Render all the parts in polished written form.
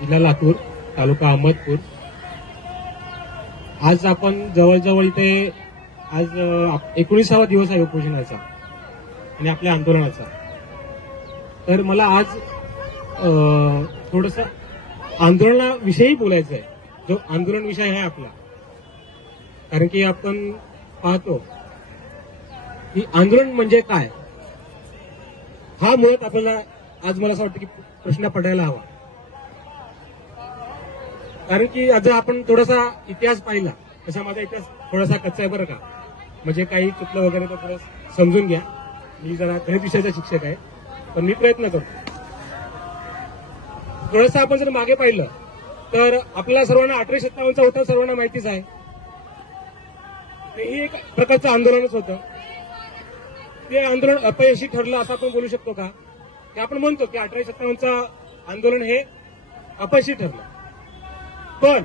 जिल्हा लातूर, तालुका अहमदपूर. आज आपण जवळजवळ इथे आज 19वा दिवस आहे उपोषणाचा आणि आपल्या आंदोलनाचा. तर मला आज थोडंसं आंदोलनाविषयी बोलायचं आहे, जो आंदोलन विषय आहे आपला. कारण की आपण पाहतो की आंदोलन म्हणजे काय, हा मुळात आपल्याला आज मला असं वाटतं की प्रश्न पडायला हवा. कारण की आज आपण थोडासा इतिहास पाहिला, तसा माझा इतिहास थोडासा कच्चा आहे बरं का, म्हणजे काही चुकलं वगैरे तर थोडं समजून घ्या. मी जरा गणित विषयाचा शिक्षक आहे, पण मी प्रयत्न करतो. थोडंसं आपण जर मागे पाहिलं तर आपल्याला सर्वांना 1857चा उठाव सर्वांना माहितीच आहे. तेही एक प्रकारचं आंदोलनच होतं. ते आंदोलन अपयशी ठरलं असं आपण बोलू शकतो का? ते आपण म्हणतो की 1857चं आंदोलन हे अपयशी ठरलं. पण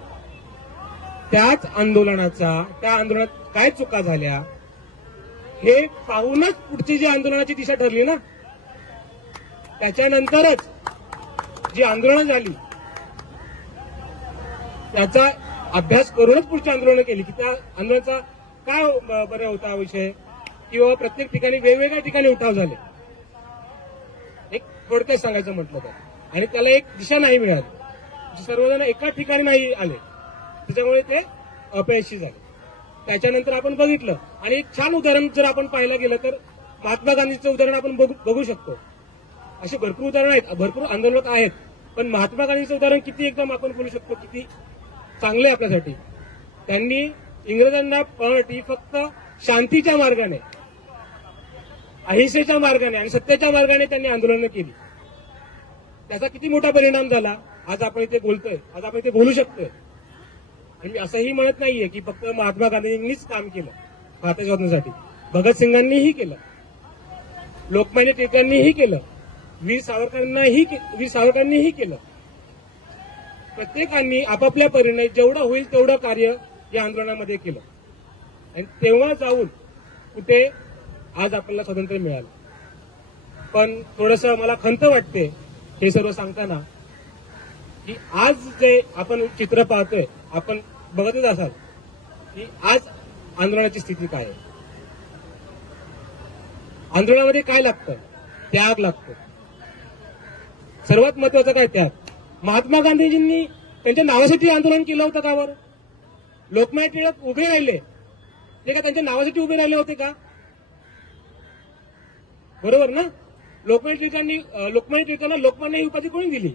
त्या आंदोलनात काय चुका झाल्या हे पाहूनच पुढची जी आंदोलनाची दिशा ठरली ना. त्याच्यानंतरच जी आंदोलनं झाली त्याचा अभ्यास करूनच पुढची आंदोलनं केली की त्या आंदोलनाचा काय बरं होता विषय, किंवा प्रत्येक ठिकाणी वेगवेगळ्या ठिकाणी उठाव झाले. एक थोडक्यात सांगायचं म्हटलं तर, आणि त्याला एक दिशा नाही मिळाली. सर्वजण एका ठिकाणी नाही आले, त्याच्यामुळे ते अपयशी झाले. त्याच्यानंतर आपण बघितलं, आणि एक छान उदाहरण जर आपण पाहायला गेलं तर महात्मा गांधीचं उदाहरण आपण बघू शकतो. असे भरपूर उदाहरण आहेत, भरपूर आंदोलक आहेत, पण महात्मा गांधीचं उदाहरण किती एकदम आपण बोलू शकतो किती चांगले आपल्यासाठी. त्यांनी इंग्रजांना पळटी फक्त शांतीच्या मार्गाने, अहिंसेच्या मार्गाने आणि सत्याच्या मार्गाने त्यांनी आंदोलनं केली. त्याचा किती मोठा परिणाम झाला. आज आपण इथे बोलतोय, आज आपण इथे बोलू शकतोय. आणि मी असंही म्हणत नाहीये की फक्त महात्मा गांधींनीच काम केलं भारताच्या स्वातंत्र्यासाठी. भगतसिंगांनीही केलं, लोकमान्य टिळकांनीही केलं, वीर सावरकरांनीही केलं. प्रत्येकांनी आपापल्या परीने जेवढं होईल तेवढं कार्य या आंदोलनामध्ये केलं. आणि तेव्हा जाऊन कुठे आज आपल्याला स्वातंत्र्य मिळालं. पण थोडंसं मला खंत वाटते हे सर्व सांगताना की आज जे आपण चित्र पाहतोय, आपण बघतच असाल की आज आंदोलनाची स्थिती काय आहे. आंदोलनामध्ये काय लागतं? त्याग लागतो. सर्वात महत्वाचं काय? त्याग. महात्मा गांधीजींनी त्यांच्या नावासाठी आंदोलन केलं होतं का? बरं, लोकमान्य टिळक उभे राहिले ते का त्यांच्या नावासाठी उभे राहिले होते का? बरोबर ना. लोकमान्य टिळकांना लोकमान्य ही उपाधी कोणी दिली?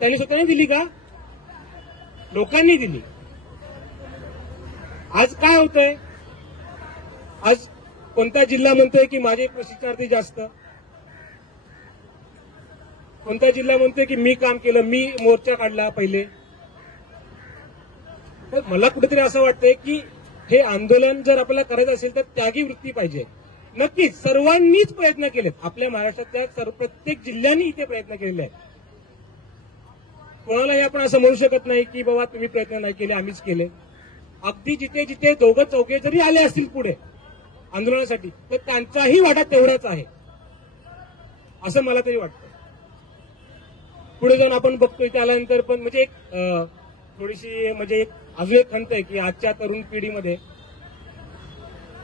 त्यांनी स्वतःने दिली का? लोकांनी दिली. आज काय होतंय? आज कोणता जिल्हा म्हणतोय की माझे प्रशिक्षणार्थी जास्त, कोणता जिल्हा म्हणतोय की मी काम केलं, मी मोर्चा काढला पहिले. तर मला कुठेतरी असं वाटतंय की हे आंदोलन जर आपल्याला करायचं असेल तर त्यागी वृत्ती पाहिजे. नक्कीच सर्वांनीच प्रयत्न केलेत. आपल्या महाराष्ट्रातल्या प्रत्येक जिल्ह्यांनी इथे प्रयत्न केलेले आहेत. कोणालाही आपण असं म्हणू शकत नाही की बाबा तुम्ही प्रयत्न नाही केले, आम्हीच केले. अगदी जिथे जिथे दोघं चौघे जरी आले असतील पुढे आंदोलनासाठी तर त्यांचाही वाटा तेवढाच आहे असं मला तरी वाटतं. पुढे जाऊन आपण बघतो इथे आल्यानंतर पण म्हणजे एक थोडीशी म्हणजे एक अजून एक खंत आहे की आजच्या तरुण पिढीमध्ये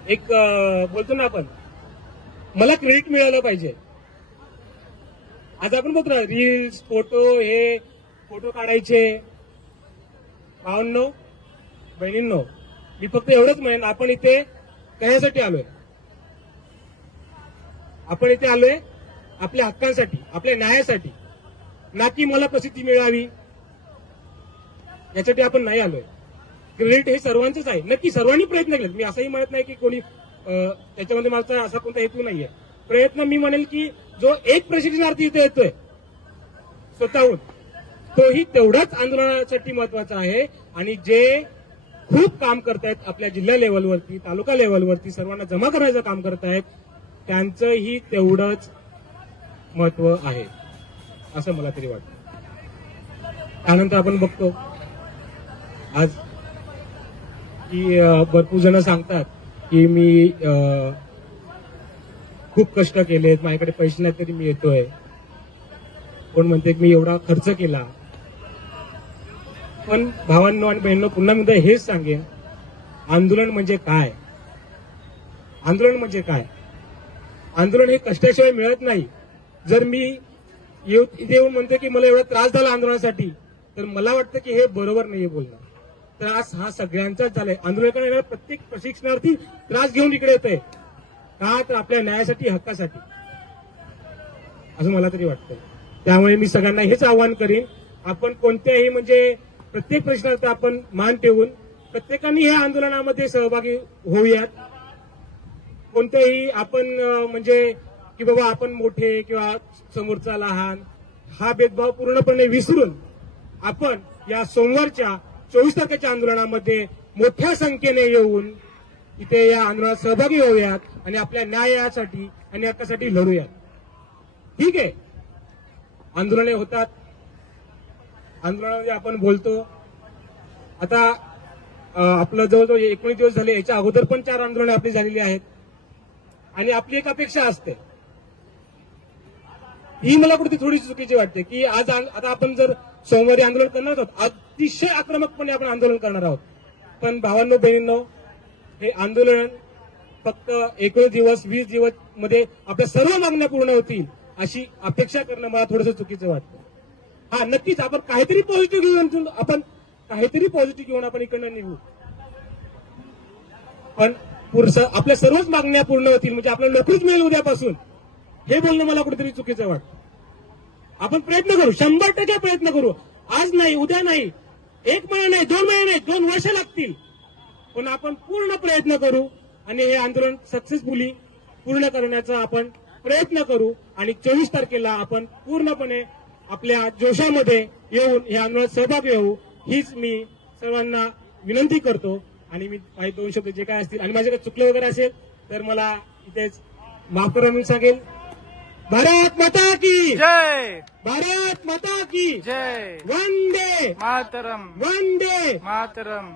एक बोलतो ना आपण, मला क्रेडिट मिळालं पाहिजे. आज आपण बघतो ना रील्स, फोटो काढायचे. भावांनो बहिणींनो, मी फक्त एवढंच म्हणेन, आपण इथे कशासाठी आलोय? आपण इथे आलोय आपल्या हक्कांसाठी, आपल्या न्यायासाठी, ना की मला प्रसिद्धी मिळावी यासाठी आपण नाही आलोय. क्रेडिट हे सर्वांचंच आहे. नक्की सर्वांनी प्रयत्न केले. मी असंही म्हणत नाही की कोणी त्याच्यामध्ये माझा असा कोणता हेतू नाहीये. प्रयत्न मी म्हणेल की जो एक प्रशिक्षणार्थी इथे येतोय स्वतःहून, तोही तेवढाच आंदोलनासाठी महत्वाचा आहे. आणि जे खूप काम करतायत आपल्या जिल्हा लेव्हलवरती, तालुका लेव्हलवरती सर्वांना जमा करण्याचं काम करतायत, त्यांचंही तेवढंच महत्व आहे असं मला तरी वाटतं. त्यानंतर आपण बघतो आज की भरपूर जण सांगतात की मी खूप कष्ट केलेत, माझ्याकडे पैसे नाहीत तरी मी येतोय. कोण म्हणते की मी एवढा खर्च केला. पण भावांनो आणि बहिणींनो पुन्हा एकदा हेच सांगेन, आंदोलन म्हणजे काय? आंदोलन म्हणजे काय? आंदोलन हे कष्टाशिवाय मिळत नाही. जर मी इथे येऊन म्हणतो की मला एवढा त्रास झाला आंदोलनासाठी, तर मला वाटतं की हे बरोबर नाहीये बोलणं. त्रास हा सगळ्यांचाच झालाय. आंदोलन करणाऱ्या प्रत्येक प्रशिक्षणार्थी त्रास घेऊन इकडे येतोय. का? तर आपल्या न्यायासाठी, हक्कासाठी, असं मला तरी वाटतंय. त्यामुळे मी सगळ्यांना हेच आवाहन करीन, आपण कोणत्याही म्हणजे प्रत्येक प्रश्नार्थ आपण मान ठेवून प्रत्येकाने या आंदोलनामध्ये सहभागी होऊयात. कोणत्याही आपण म्हणजे की बाबा आपण मोठे किंवा समोरचा लहान हा भेदभाव पूर्णपणे विसरून आपण या सोमवारच्या 24 तारखेच्या आंदोलनामध्ये मोठ्या संख्येने येऊन इथे या आंदोलनात सहभागी होऊयात आणि आपल्या न्यायासाठी आणि हक्कासाठी लढूयात. ठीक आहे, आंदोलने होतात, आंदोलनामध्ये आपण बोलतो. आता आपलं जवळजवळ 19 दिवस झाले, याच्या अगोदर पण 4 आंदोलने आपली झालेली आहेत. आणि आपली एक अपेक्षा असते, ही मला कुठे थोडी चुकीची वाटते, की आज आता आपण जर सोमवारी आंदोलन करणार आहोत, अतिशय आक्रमकपणे आपण आंदोलन करणार आहोत. पण भावांनो बहिणींनो, हे आंदोलन फक्त 19 दिवस 20 दिवस मध्ये आपल्या सर्व मागण्या पूर्ण होतील अशी अपेक्षा करणं मला थोडंसं चुकीचं वाटतं. हा, नक्कीच आपण काहीतरी पॉझिटिव्ह घेऊन आपण इकडनं निघू. पण आपल्या सर्वच मागण्या पूर्ण होतील म्हणजे आपल्याला नोकरीच मिळेल उद्यापासून, हे बोलणं मला कुठेतरी चुकीचं वाटतं. आपण प्रयत्न करू, 100% प्रयत्न करू. आज नाही, उद्या नाही, 1 महिना नाही, 2 महिने नाही, 2 वर्ष लागतील, पण आपण पूर्ण प्रयत्न करू आणि हे आंदोलन सक्सेसफुली पूर्ण करण्याचा आपण प्रयत्न करू. आणि 24 तारखेला आपण पूर्णपणे आपल्या जोशामध्ये येऊन या आंदोलनात सहभागी होऊ, हीच मी सर्वांना विनंती करतो. आणि मी काही 2 शब्द जे काय असतील आणि माझे काही चुकलं वगैरे असेल तर मला इथेच माफ करा मी सांगेल. भारत माता की जय, भारत माता की जय, वंदे मातरम, वंदे मातरम.